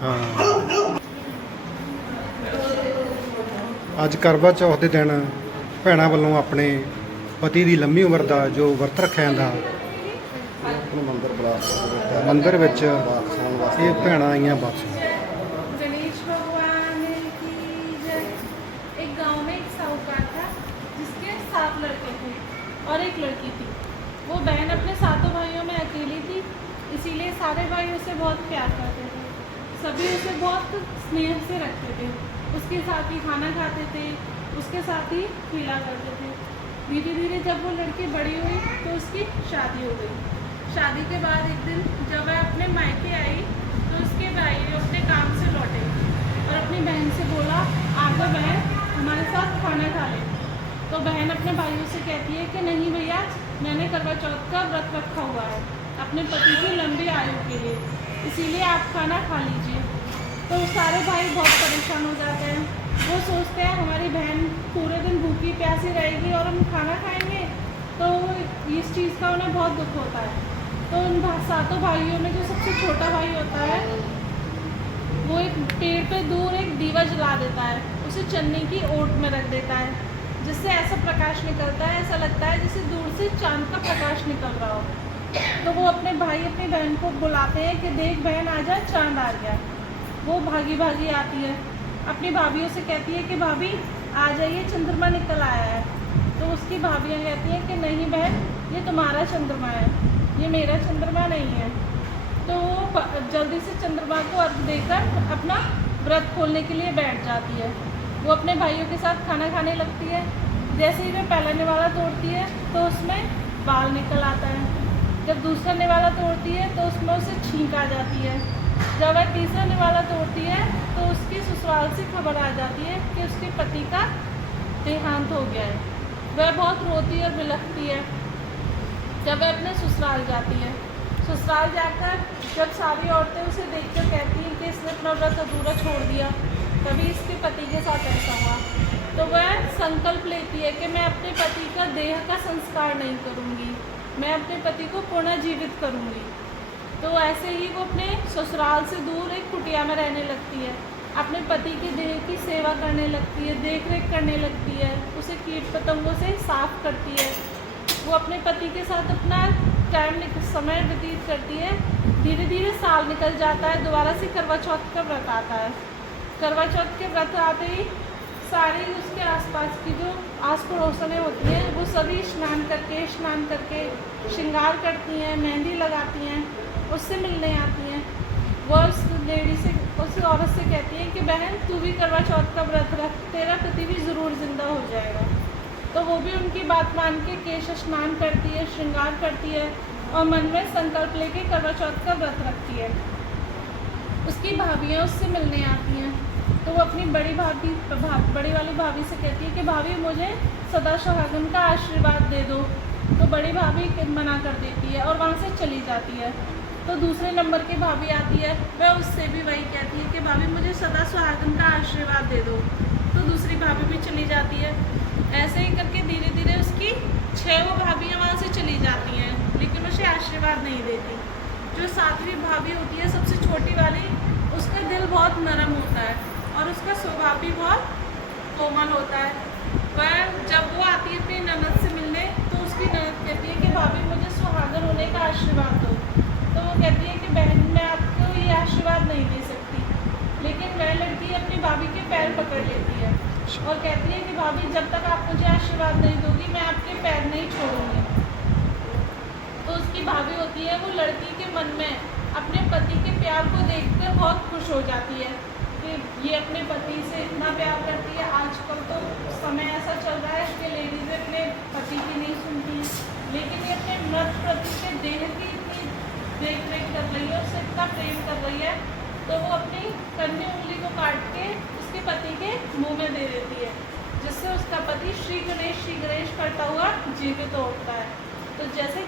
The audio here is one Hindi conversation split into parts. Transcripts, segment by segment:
हाँ अज करवा चौथ के दिन भैनों वालों अपने पति की लंबी उम्र का जो वर्त रखा जाता मंदिर विच ये भैनां आईयां बस। गणेश भगवान की जय। एक गांव में एक साहूकार था जिसके 7 लड़के थे और एक लड़की थी। वो बहन अपने 7 भाइयों में अकेली थी, इसीलिए सारे भाई उसे बहुत प्यार करते थे। सभी उसे बहुत स्नेह से रखते थे, उसके साथ ही खाना खाते थे, उसके साथ ही खेला करते थे। धीरे धीरे जब वो लड़की बड़ी हुई तो उसकी शादी हो गई। शादी के बाद एक दिन जब वह अपने मायके आई तो उसके भाई अपने काम से लौटे और अपनी बहन से बोला, आजा बहन हमारे साथ खाना खा ले। तो बहन अपने भाइयों से कहती है कि नहीं भैया, मैंने करवा चौथ का व्रत रखा हुआ है अपने पति की लंबी आयु के लिए, इसीलिए आप खाना खा लीजिए। तो सारे भाई बहुत परेशान हो जाते हैं। वो सोचते हैं हमारी बहन पूरे दिन भूखी प्यासी रहेगी और हम खाना खाएंगे, तो इस चीज़ का उन्हें बहुत दुख होता है। तो उन 7 भाइयों में जो सबसे छोटा भाई होता है वो एक पेड़ पे दूर एक दीवा जला देता है, उसे चन्नी की ओट में रख देता है, जिससे ऐसा प्रकाश निकलता है, ऐसा लगता है जैसे दूर से चांद का प्रकाश निकल रहा हो। तो वो अपने भाई अपनी बहन को बुलाते हैं कि देख बहन आ जा, चांद आ गया। वो भागी भागी आती है, अपनी भाभीयों से कहती है कि भाभी आ जाइए, चंद्रमा निकल आया है। तो उसकी भाभियाँ कहती हैं कि नहीं बहन, ये तुम्हारा चंद्रमा है, ये मेरा चंद्रमा नहीं है। तो वो जल्दी से चंद्रमा को अर्घ देकर अपना व्रत खोलने के लिए बैठ जाती है। वो अपने भाइयों के साथ खाना खाने लगती है। जैसे ही वे पहला निवाला तोड़ती है तो उसमें बाल निकल आता है। जब दूसरा निवाला तोड़ती है तो उसमें उसे छींक आ जाती है। जब वह तीसरा निवाला तोड़ती है तो उसकी ससुराल से खबर आ जाती है कि उसके पति का देहांत हो गया है। वह बहुत रोती और बिलखती है। जब वह अपने ससुराल जाती है, ससुराल जाकर जब सारी औरतें उसे देखकर कहती हैं कि इसने अपना व्रत अधूरा छोड़ दिया, तभी इसके पति के साथ ऐसा हुआ। तो वह संकल्प लेती है कि मैं अपने पति का देह का संस्कार नहीं करूँगी, मैं अपने पति को पुनः जीवित करूँगी। तो ऐसे ही वो अपने ससुराल से दूर एक कुटिया में रहने लगती है, अपने पति के देह की सेवा करने लगती है, देख रेख करने लगती है, उसे कीट पतंगों से साफ करती है। वो अपने पति के साथ अपना समय व्यतीत करती है। धीरे धीरे साल निकल जाता है, दोबारा से करवा चौथ का व्रत आता है। करवा चौथ के व्रत आते ही सारी उसके आसपास की जो आस पड़ोसनें होती हैं वो सभी स्नान करके श्रृंगार करती हैं, मेहंदी लगाती हैं, उससे मिलने आती हैं। वो उस लेडी से, उस औरत से कहती हैं कि बहन तू भी करवा चौथ का व्रत रख, तेरा पति भी ज़रूर जिंदा हो जाएगा। तो वो भी उनकी बात मान के केश स्नान करती है, श्रृंगार करती है और मन में संकल्प लेके करवा चौथ का व्रत रखती है। उसकी भाभियाँ उससे मिलने आती हैं तो वो अपनी बड़ी वाली भाभी से कहती है कि भाभी मुझे सदा सुहागन का आशीर्वाद दे दो। तो बड़ी भाभी मना कर देती है और वहाँ से चली जाती है। तो दूसरे नंबर की भाभी आती है, वह उससे भी वही कहती है कि भाभी मुझे सदा सुहागन का आशीर्वाद दे दो। तो दूसरी भाभी भी चली जाती है। ऐसे ही करके धीरे धीरे उसकी 6 भाभियाँ वहाँ से चली जाती हैं, लेकिन उसे आशीर्वाद नहीं देती। जो 7वीं भाभी होती है, सबसे छोटी वाली, उसका दिल बहुत नरम होता है और उसका स्वभाव भी बहुत कोमल होता है। वह जब वो आती है अपनी ननद से मिलने तो उसकी ननद कहती है कि भाभी मुझे सुहागन होने का आशीर्वाद दो। तो वो कहती है कि बहन मैं आपको ये आशीर्वाद नहीं दे सकती। लेकिन वह लड़की अपनी भाभी के पैर पकड़ लेती है और कहती है कि भाभी जब तक आप मुझे आशीर्वाद नहीं दोगी मैं आपके पैर नहीं छोड़ूंगी। तो उसकी भाभी होती है, वो लड़की के मन में अपने पति के प्यार को देखकर बहुत खुश हो जाती है कि ये अपने पति से इतना प्यार करती है। आजकल तो समय ऐसा चल रहा है कि लेडीज़ अपने पति की नहीं सुनती, लेकिन ये अपने मर्द पति के देह की इतनी देख रेख कर रही है, उससे इतना प्रेम कर रही है। तो वो अपनी कन्नी उंगली को काट के उसके पति के मुंह में दे देती है, जिससे उसका पति श्री गणेश करता हुआ जीवित होता है। तो जैसे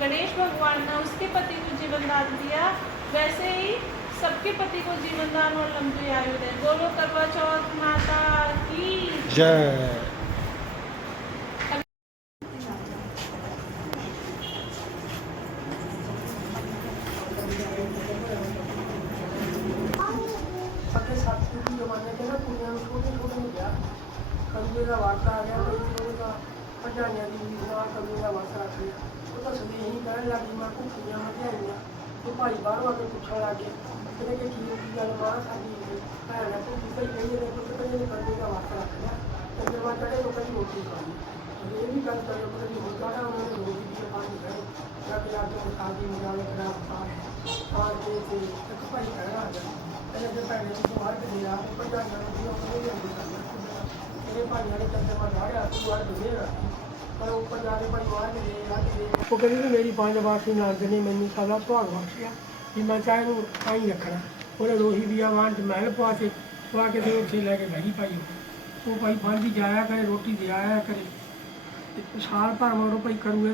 गणेश भगवान ने उसके पति को जीवन दान दिया, वैसे ही सबके पति को जीवन दान और लंबी आयु दे। बोलो करवा चौथ माता की जय। ਜ਼ਮਾਨੇ 'ਚ ਨਾ ਕੁੜੀਆਂ ਨੂੰ ਛੋਟੇ ਛੋਟੇ ਨੂੰ ਵਿਆਹ ਕਲੂਏ ਦਾ ਵਾਰਤਾ ਆ ਗਿਆ ਬਈ ਉਹਦਾ ਭਰਜਾਈਆਂ ਦੀ ਵੀ ਨਾਲ ਕਲੂਏ ਦਾ ਵਾਰਤਾ ਰੱਖ ਲਿਆ। ਉਹ ਤਾਂ ਸਦੀ ਇਹੀ ਕਹਿਣ ਲੱਗ ਗਈ ਮੈਂ ਭੁੱਖੀਆਂ ਮਧਿਆਈਆਂ ਤੇ ਭਾਈ ਬਾਹਰੋਂ ਆ ਕੇ ਪੁੱਛਣ ਲੱਗ ਗਏ ਕਹਿੰਦੇ ਕਿ ਕੀ ਗੱਲ ਮਾਂ ਸਾਡੀ ਭੈਣ ਹੈ ਭੁੱਖੀ ਭਾਈ ਕਹਿੰਦੇ ਨੇ ਪੁੱਤ ਕਹਿੰਦੇ ਨੇ ਕਲੂਏ ਦਾ ਵਾਰਤਾ ਰੱਖ ਲਿਆ ਤੇ ਜਰਵਾ ਚੜੇ ਲੋਕਾਂ ਦੀ ਰੋਟੀ ਖਾਣੀ। ਇਹ ਵੀ ਗੱਲ ਕਰਿਓ ਪਤਾ ਨਹੀਂ ਹੋ ਜਾਣਾ ਉਹਨਾਂ ਨੇ ਰੋਟੀ ਦੀ ਪਾਣੀ ਕਰੇ ਜਦ ਜਾ ਕੇ ਸਾਡੀ ਮਜਾਲ ਕਰਾ ਆ ਕੇ ਤੇ ਇੱਕ ਭਾਈ ਕਹਿਣਾ ਆ ਗਿਆ ਪਹਿਲੇ ਜੇ ਭੈਣੇ ਨੂੰ ਬਾਹਰ ਕੇ ਆ ਉੱਪਰ ਜਾ ਕੇ ਉਹ ਆਪਣੇ ਹੀ ਅੰਦਰ ਕਰਨਾ ਇਹ ਭਾਈਆਂ ਨੇ ਚੱਲਦੇ ਮਾ ਢਾੜਿਆ ਤੂੰ ਆ ਦੇ ਪਰ ਉੱਪਰ ਜਾ ਕੇ ਭਾਈ ਬਾਹਰ ਕੇ ਆ ਕੇ ਉਹ ਕਹਿੰਦੀ ਮੇਰੀ ਪੰਜ ਵਾਸੀ ਨਾਲ ਨੇ ਮੈਨੂੰ ਸਾਡਾ ਭਾਗ ਬਖਸ਼ਿਆ ਵੀ ਮੈਂ ਚਾਹੇ ਨੂੰ ਆਈ ਰੱਖਣਾ। ਉਹਨੇ ਰੋਹੀ ਵੀ ਆਵਾਨ ਚ ਮਹਿਲ ਪਵਾ ਕੇ ਤੇ ਉੱਥੇ ਲੈ ਕੇ ਬਹਿ ਭਾਈ ਉਹ ਭਾਈ ਬੰਦ ਹੀ ਜਾਇਆ ਕਰੇ ਰੋਟੀ ਦੇ ਆਇਆ ਕਰੇ ਸਾਲ ਭਰ ਮਗਰੋਂ ਭਾਈ ਕਰੂਏ